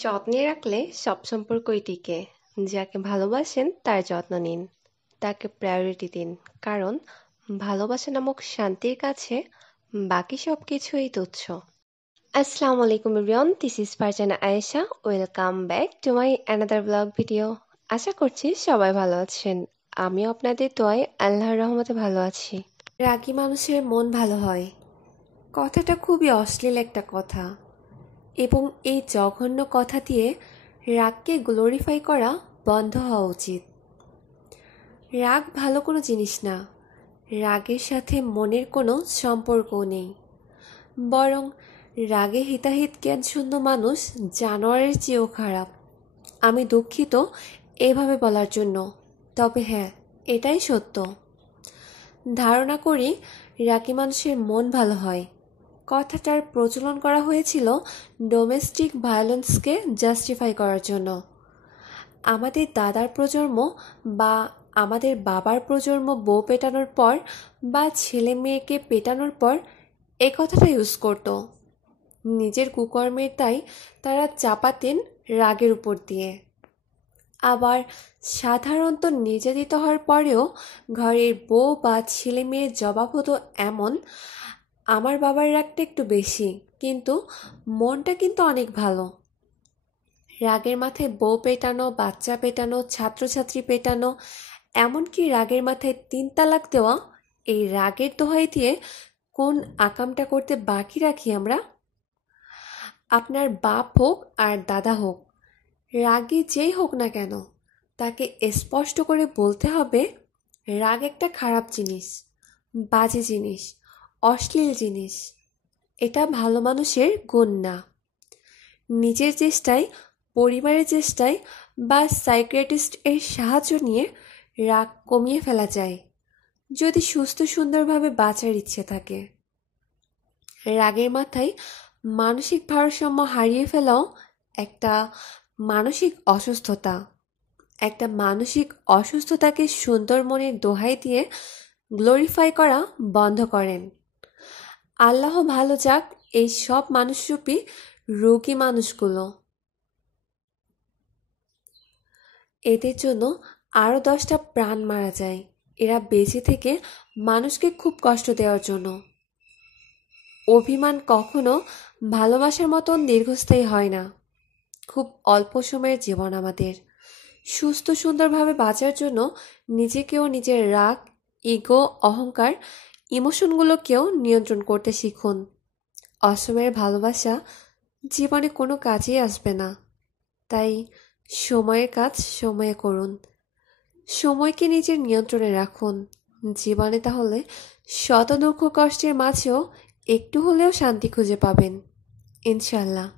যত্নে রাখলে সব সম্পর্কই টিকে। যাকে ভালোবাসেন তার যত্ন নিন, তাকে প্রায়োরিটি দিন, কারণ ভালোবাসা নামক শান্তির কাছে বাকি সব কিছুই তুচ্ছ। আসসালামু আলাইকুম everyone, this is Farzana Ayesha. Welcome back to my another blog video. আশা করছি সবাই ভালো আছেন। আমিও আপনাদের দোয়ায় আল্লাহর রহমতে ভালো আছি। রাগী মানুষের মন ভালো হয়, কথাটা খুবই অশ্লীল একটা কথা, এবং এই জঘন্য কথা দিয়ে রাগকে গ্লোরিফাই করা বন্ধ হওয়া উচিত। রাগ ভালো কোনো জিনিস না, রাগের সাথে মনের কোনো সম্পর্কও নেই। বরং রাগে হিতাহিত জ্ঞানশূন্য মানুষ জানোয়ারের চেয়েও খারাপ। আমি দুঃখিত এভাবে বলার জন্য, তবে হ্যাঁ, এটাই সত্য। ধারণা করি রাগী মানুষের মন ভালো হয় কথাটার প্রচলন করা হয়েছিল ডোমেস্টিক ভায়োলেন্সকে জাস্টিফাই করার জন্য। আমাদের দাদার প্রজন্ম বা আমাদের বাবার প্রজন্ম বউ পেটানোর পর বা ছেলে মেয়েকে পেটানোর পর এ কথাটা ইউজ করতো। নিজের কুকর্মের দায় তারা চাপাতেন রাগের উপর দিয়ে। আবার সাধারণত নির্যাতিত হওয়ার পরেও ঘরের বউ বা ছেলে মেয়ের জবাব হতো এমন, আমার বাবার রাগটা একটু বেশি, কিন্তু মনটা কিন্তু অনেক ভালো। রাগের মাথায় বউ পেটানো, বাচ্চা পেটানো, ছাত্রছাত্রী পেটানো, এমনকি রাগের মাথায় 3 তালাক দেওয়া, এই রাগের দোহাই দিয়ে কোন আকামটা করতে বাকি রাখি আমরা? আপনার বাপ হোক আর দাদা হোক, রাগী যেই হোক না কেন, তাকে স্পষ্ট করে বলতে হবে রাগ একটা খারাপ জিনিস, বাজে জিনিস, অশ্লীল জিনিস। এটা ভালো মানুষের গুণ না। নিজের চেষ্টায়, পরিবারের চেষ্টায় বা সাইকিয়াট্রিস্ট এর সাহায্য নিয়ে রাগ কমিয়ে ফেলা যায়, যদি সুস্থ সুন্দরভাবে বাঁচার ইচ্ছে থাকে। রাগের মাথায় মানসিক ভারসাম্য হারিয়ে ফেলাও একটা মানসিক অসুস্থতা। একটা মানসিক অসুস্থতাকে সুন্দর মনের দোহাই দিয়ে গ্লোরিফাই করা বন্ধ করেন। আল্লাহ ভালো যাক এই সব মানুষরূপী রোগী মানুষগুলো। এদের জন্য আরও 10টা প্রাণ মারা যায় এরা বেঁচে থেকে মানুষকে খুব কষ্ট দেওয়ার জন্য। অভিমান কখনো ভালোবাসার মতন দীর্ঘস্থায়ী হয় না। খুব অল্প সময়ের জীবন আমাদের। সুস্থ সুন্দরভাবে বাঁচার জন্য নিজেকেও নিজের রাগ, ইগো, অহংকার, ইমোশনগুলোকেও নিয়ন্ত্রণ করতে শিখুন। অসময়ের ভালোবাসা জীবনে কোনো কাজেই আসবে না। তাই সময়ের কাজ সময়ে করুন, সময়কে নিজের নিয়ন্ত্রণে রাখুন। জীবনে তাহলে শত দুঃখ কষ্টের মাঝেও একটু হলেও শান্তি খুঁজে পাবেন, ইনশাল্লাহ।